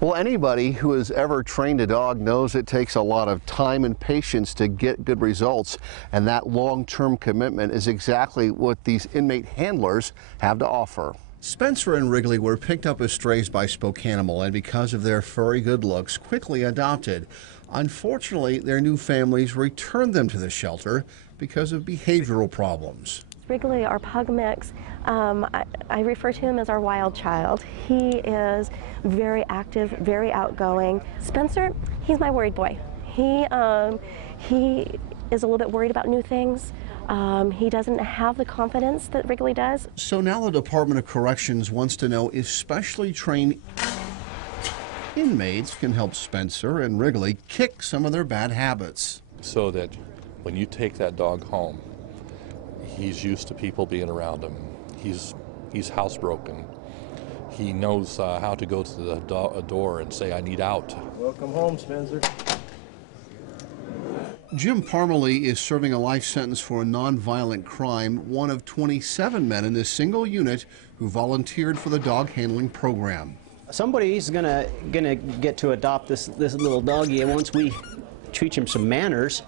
Well, anybody who has ever trained a dog knows it takes a lot of time and patience to get good results, and that long-term commitment is exactly what these inmate handlers have to offer. Spencer and Wrigley were picked up as strays by Spokanimal, and because of their furry good looks, quickly adopted. Unfortunately, their new families returned them to the shelter because of behavioral problems. Wrigley, our pug mix, I refer to him as our wild child. He is very active, very outgoing. Spencer, he's my worried boy. He is a little bit worried about new things. He doesn't have the confidence that Wrigley does. So now the Department of Corrections wants to know if specially trained inmates can help Spencer and Wrigley kick some of their bad habits. So that when you take that dog home, he's used to people being around him. He's housebroken. He knows how to go to the door and say, "I need out." Welcome home, Spencer. Jim Parmalee is serving a life sentence for a nonviolent crime, one of 27 men in this single unit who volunteered for the dog handling program. Somebody's gonna get to adopt this little doggy once we teach him some manners.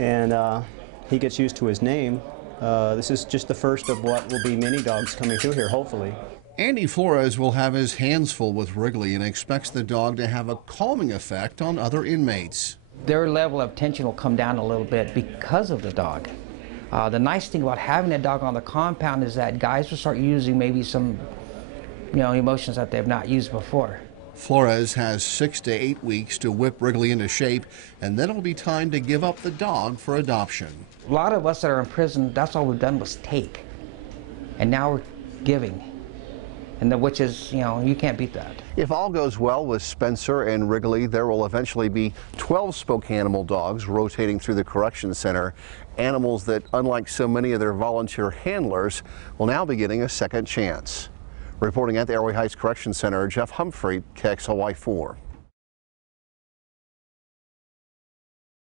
And he gets used to his name. This is just the first of what will be many dogs coming through here, hopefully. Andy Flores will have his hands full with Wrigley and expects the dog to have a calming effect on other inmates. Their level of tension will come down a little bit because of the dog. The nice thing about having a dog on the compound is that guys will start using maybe some emotions that they've not used before. Flores has 6 to 8 weeks to whip Wrigley into shape, and then it'll be time to give up the dog for adoption. A lot of us that are in prison, that's all we've done was take. And now we're giving. And which is, you can't beat that. If all goes well with Spencer and Wrigley, there will eventually be 12 Spokanimal dogs rotating through the correction center. Animals that, unlike so many of their volunteer handlers, will now be getting a second chance. Reporting at the Airway Heights Correction Center, Jeff Humphrey, KXLY4.